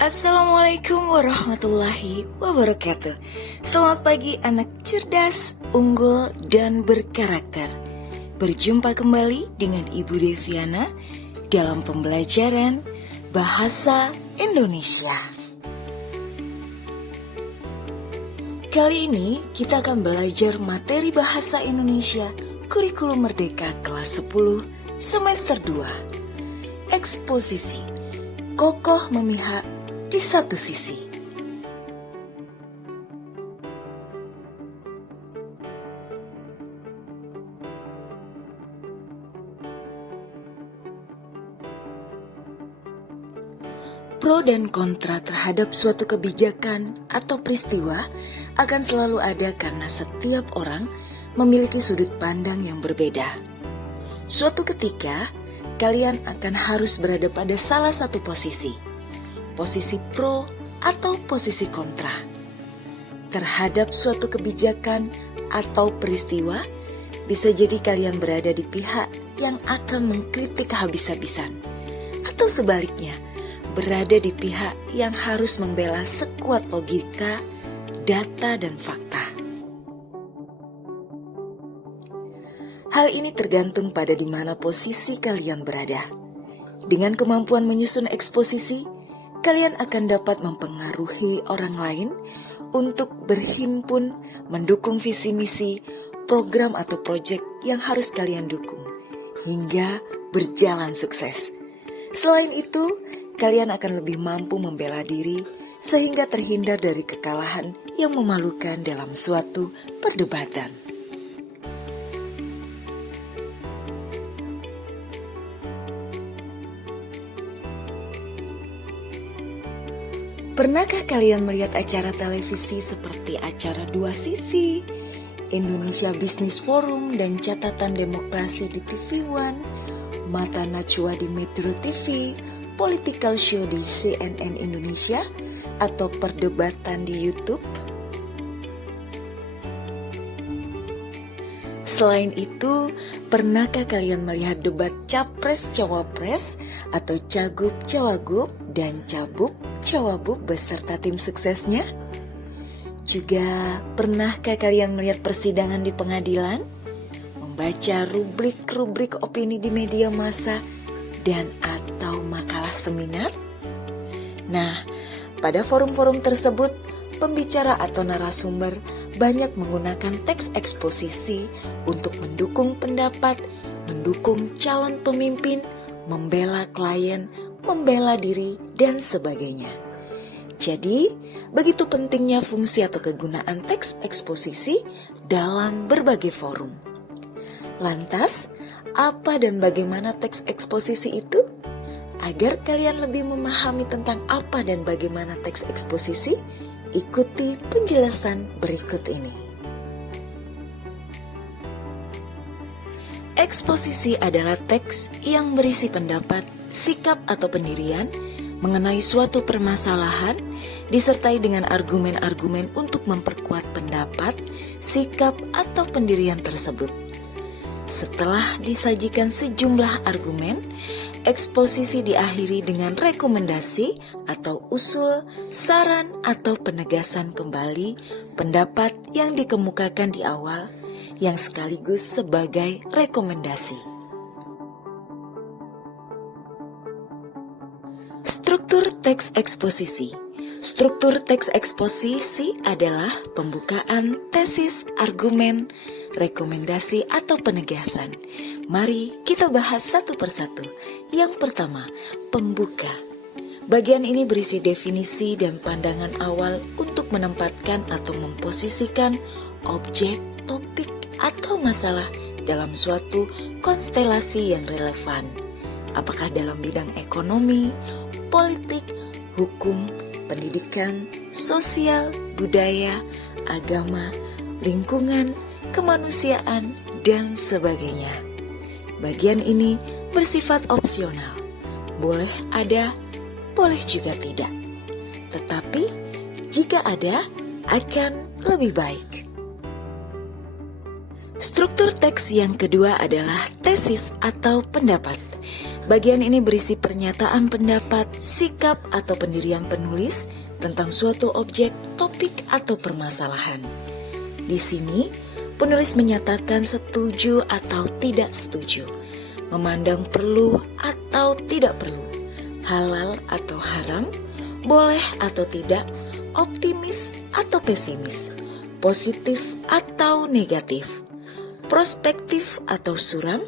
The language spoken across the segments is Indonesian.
Assalamualaikum warahmatullahi wabarakatuh. Selamat pagi anak cerdas, unggul, dan berkarakter. Berjumpa kembali dengan Ibu Deviana dalam pembelajaran Bahasa Indonesia. Kali ini kita akan belajar materi Bahasa Indonesia Kurikulum Merdeka kelas 10 semester 2. Eksposisi. Kokoh memihak di satu sisi. Pro dan kontra terhadap suatu kebijakan atau peristiwa akan selalu ada karena setiap orang memiliki sudut pandang yang berbeda. Suatu ketika, kalian akan harus berada pada salah satu posisi pro atau posisi kontra. Terhadap suatu kebijakan atau peristiwa, bisa jadi kalian berada di pihak yang akan mengkritik habis-habisan. Atau sebaliknya, berada di pihak yang harus membela sekuat logika, data, dan fakta. Hal ini tergantung pada di mana posisi kalian berada. Dengan kemampuan menyusun eksposisi, kalian akan dapat mempengaruhi orang lain untuk berhimpun mendukung visi misi, program atau proyek yang harus kalian dukung, hingga berjalan sukses. Selain itu, kalian akan lebih mampu membela diri sehingga terhindar dari kekalahan yang memalukan dalam suatu perdebatan. Pernahkah kalian melihat acara televisi seperti acara Dua Sisi, Indonesia Business Forum, dan Catatan Demokrasi di TV One, Mata Najwa di Metro TV, Political Show di CNN Indonesia, atau perdebatan di YouTube? Selain itu, pernahkah kalian melihat debat Capres-Cawapres atau Cagup-Cawagup dan Cabub-Cawabub beserta tim suksesnya? Juga pernahkah kalian melihat persidangan di pengadilan? Membaca rubrik-rubrik opini di media massa dan atau makalah seminar? Nah, pada forum-forum tersebut, pembicara atau narasumber banyak menggunakan teks eksposisi untuk mendukung pendapat, mendukung calon pemimpin, membela klien, membela diri, dan sebagainya. Jadi, begitu pentingnya fungsi atau kegunaan teks eksposisi dalam berbagai forum. Lantas, apa dan bagaimana teks eksposisi itu? Agar kalian lebih memahami tentang apa dan bagaimana teks eksposisi, ikuti penjelasan berikut ini. Eksposisi adalah teks yang berisi pendapat, sikap atau pendirian mengenai suatu permasalahan, disertai dengan argumen-argumen untuk memperkuat pendapat, sikap atau pendirian tersebut. Setelah disajikan sejumlah argumen, eksposisi diakhiri dengan rekomendasi atau usul, saran atau penegasan kembali pendapat yang dikemukakan di awal, yang sekaligus sebagai rekomendasi. Struktur teks eksposisi. Struktur teks eksposisi adalah pembukaan, tesis, argumen, rekomendasi atau penegasan. Mari kita bahas satu persatu. Yang pertama, pembuka. Bagian ini berisi definisi dan pandangan awal untuk menempatkan atau memposisikan objek, topik, atau masalah dalam suatu konstelasi yang relevan. Apakah dalam bidang ekonomi, politik, hukum, pendidikan, sosial, budaya, agama, lingkungan, kemanusiaan, dan sebagainya. Bagian ini bersifat opsional. Boleh ada, boleh juga tidak. Tetapi, jika ada, akan lebih baik. Struktur teks yang kedua adalah tesis atau pendapat. Bagian ini berisi pernyataan pendapat, sikap atau pendirian penulis tentang suatu objek, topik, atau permasalahan. Di sini, penulis menyatakan setuju atau tidak setuju, memandang perlu atau tidak perlu, halal atau haram, boleh atau tidak, optimis atau pesimis, positif atau negatif, prospektif atau suram,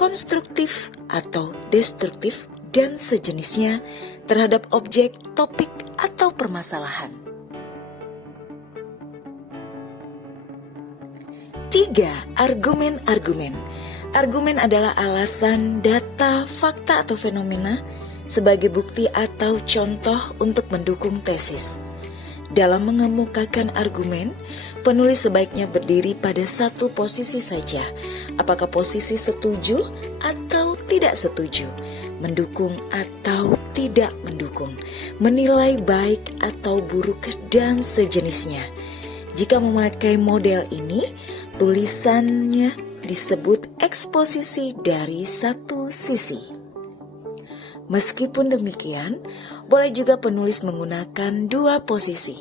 konstruktif atau destruktif, dan sejenisnya terhadap objek, topik, atau permasalahan. 3. Argumen-argumen. Argumen adalah alasan, data, fakta, atau fenomena sebagai bukti atau contoh untuk mendukung tesis. Dalam mengemukakan argumen, penulis sebaiknya berdiri pada satu posisi saja, apakah posisi setuju atau tidak setuju, mendukung atau tidak mendukung, menilai baik atau buruk, dan sejenisnya. Jika memakai model ini, tulisannya disebut eksposisi dari satu sisi. Meskipun demikian, boleh juga penulis menggunakan dua posisi.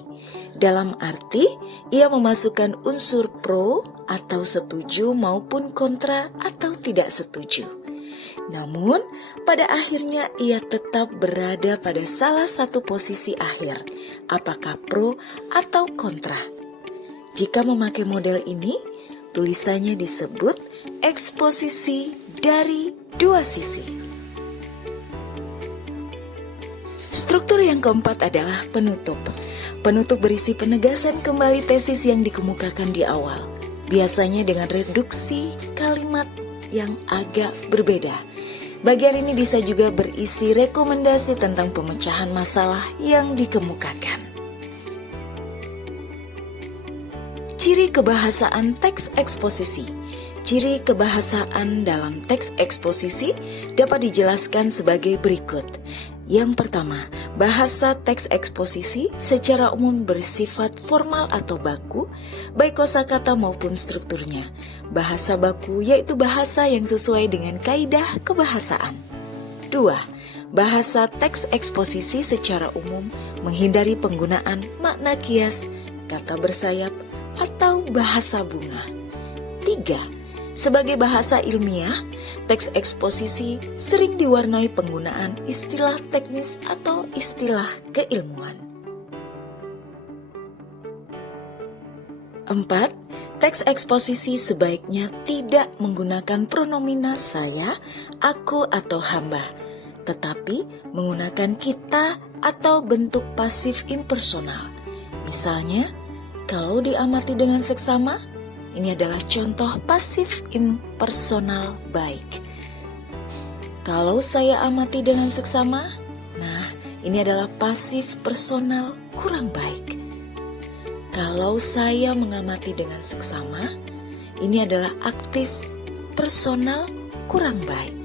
Dalam arti, ia memasukkan unsur pro atau setuju maupun kontra atau tidak setuju. Namun, pada akhirnya ia tetap berada pada salah satu posisi akhir, apakah pro atau kontra. Jika memakai model ini, tulisannya disebut eksposisi dari dua sisi. Struktur yang keempat adalah penutup. Penutup berisi penegasan kembali tesis yang dikemukakan di awal, biasanya dengan reduksi kalimat yang agak berbeda. Bagian ini bisa juga berisi rekomendasi tentang pemecahan masalah yang dikemukakan. Ciri kebahasaan teks eksposisi. Ciri kebahasaan dalam teks eksposisi dapat dijelaskan sebagai berikut. Yang pertama, bahasa teks eksposisi secara umum bersifat formal atau baku, baik kosakata maupun strukturnya. Bahasa baku yaitu bahasa yang sesuai dengan kaidah kebahasaan. 2. Bahasa teks eksposisi secara umum menghindari penggunaan makna kias, kata bersayap, atau bahasa bunga. 3. Sebagai bahasa ilmiah, teks eksposisi sering diwarnai penggunaan istilah teknis atau istilah keilmuan. 4. Teks eksposisi sebaiknya tidak menggunakan pronomina saya, aku, atau hamba, tetapi menggunakan kita atau bentuk pasif impersonal. Misalnya, kalau diamati dengan seksama, ini adalah contoh pasif impersonal baik. Kalau saya amati dengan seksama, nah ini adalah pasif personal kurang baik. Kalau saya mengamati dengan seksama, ini adalah aktif personal kurang baik.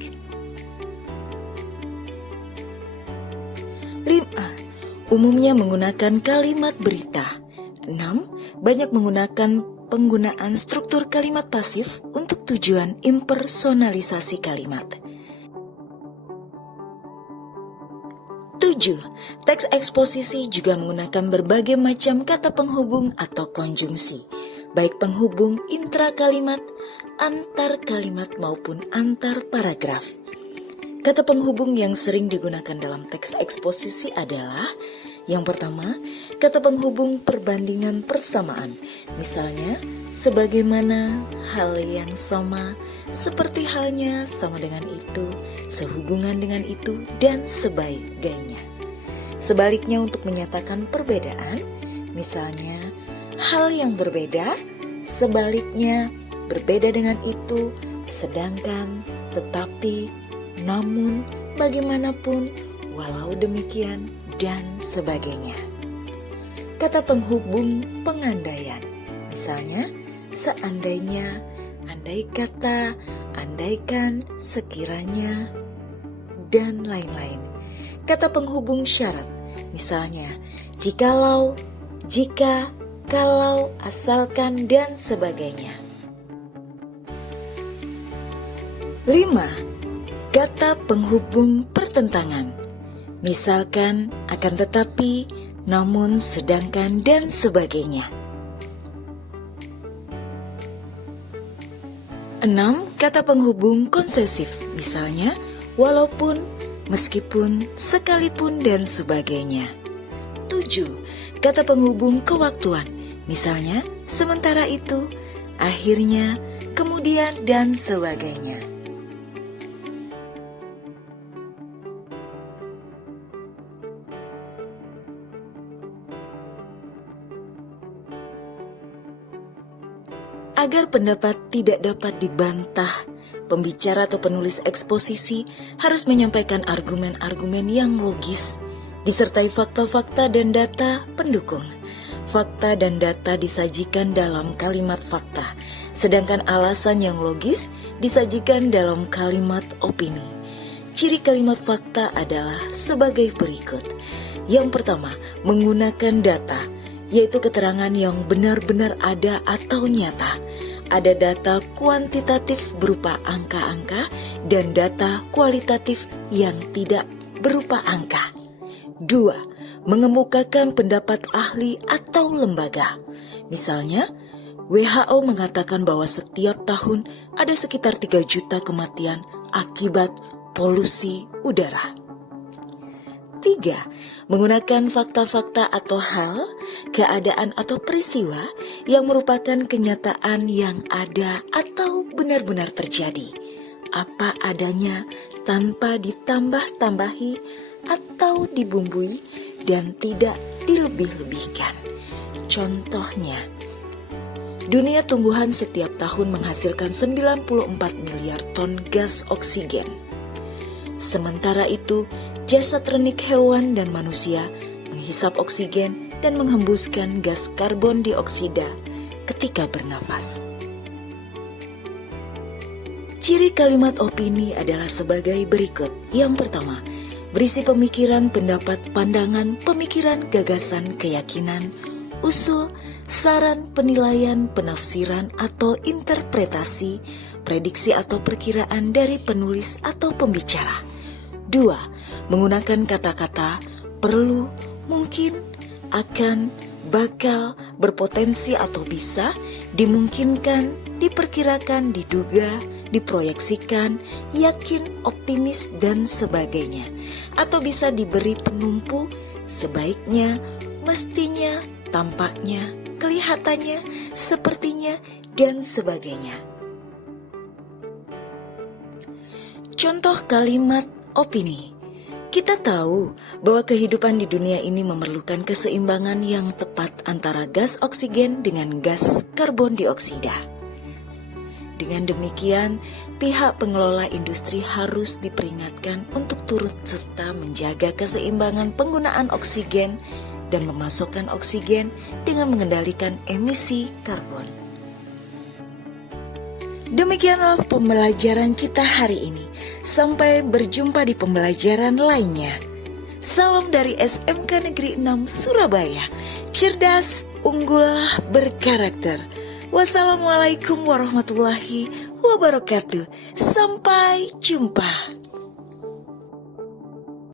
5. Umumnya menggunakan kalimat berita. 6. Banyak menggunakan penggunaan struktur kalimat pasif untuk tujuan impersonalisasi kalimat. 7. Teks eksposisi juga menggunakan berbagai macam kata penghubung atau konjungsi, baik penghubung intra-kalimat, antar kalimat maupun antar paragraf. Kata penghubung yang sering digunakan dalam teks eksposisi adalah yang pertama, kata penghubung perbandingan persamaan. Misalnya, sebagaimana, hal yang sama, seperti halnya, sama dengan itu, sehubungan dengan itu, dan sebagainya. Sebaliknya untuk menyatakan perbedaan, misalnya, hal yang berbeda, sebaliknya, berbeda dengan itu, sedangkan, tetapi, namun, bagaimanapun, walau demikian, dan sebagainya. Kata penghubung pengandaian, misalnya seandainya, andai kata, andaikan, sekiranya, dan lain-lain. Kata penghubung syarat, misalnya jikalau, jika, kalau, asalkan, dan sebagainya. 5. Kata penghubung pertentangan, misalkan, akan tetapi, namun, sedangkan, dan sebagainya. 6. Kata penghubung konsesif, misalnya, walaupun, meskipun, sekalipun, dan sebagainya. 7. Kata penghubung kewaktuan, misalnya, sementara itu, akhirnya, kemudian, dan sebagainya. Agar pendapat tidak dapat dibantah, pembicara atau penulis eksposisi harus menyampaikan argumen-argumen yang logis, disertai fakta-fakta dan data pendukung. Fakta dan data disajikan dalam kalimat fakta, sedangkan alasan yang logis disajikan dalam kalimat opini. Ciri kalimat fakta adalah sebagai berikut. Yang pertama, menggunakan data, yaitu keterangan yang benar-benar ada atau nyata. Ada data kuantitatif berupa angka-angka dan data kualitatif yang tidak berupa angka. 2. Mengemukakan pendapat ahli atau lembaga. Misalnya, WHO mengatakan bahwa setiap tahun ada sekitar 3 juta kematian akibat polusi udara. 3. Menggunakan fakta-fakta atau hal, keadaan atau peristiwa yang merupakan kenyataan yang ada atau benar-benar terjadi, apa adanya tanpa ditambah-tambahi atau dibumbui dan tidak dilebih-lebihkan. Contohnya, dunia tumbuhan setiap tahun menghasilkan 94 miliar ton gas oksigen. Sementara itu, jasad renik hewan dan manusia menghisap oksigen dan menghembuskan gas karbon dioksida ketika bernafas. Ciri kalimat opini adalah sebagai berikut. Yang pertama, berisi pemikiran, pendapat, pandangan, pemikiran, gagasan, keyakinan, usul, saran, penilaian, penafsiran, atau interpretasi, prediksi atau perkiraan dari penulis atau pembicara. 2. Menggunakan kata-kata perlu, mungkin, akan, bakal, berpotensi atau bisa, dimungkinkan, diperkirakan, diduga, diproyeksikan, yakin, optimis, dan sebagainya. Atau bisa diberi penumpu, sebaiknya, mestinya, tampaknya, kelihatannya, sepertinya, dan sebagainya. Contoh kalimat opini. Kita tahu bahwa kehidupan di dunia ini memerlukan keseimbangan yang tepat antara gas oksigen dengan gas karbon dioksida. Dengan demikian, pihak pengelola industri harus diperingatkan untuk turut serta menjaga keseimbangan penggunaan oksigen dan memasukkan oksigen dengan mengendalikan emisi karbon. Demikianlah pembelajaran kita hari ini. Sampai berjumpa di pembelajaran lainnya. Salam dari SMK Negeri 6 Surabaya. Cerdas, unggul, berkarakter. Wassalamualaikum warahmatullahi wabarakatuh. Sampai jumpa.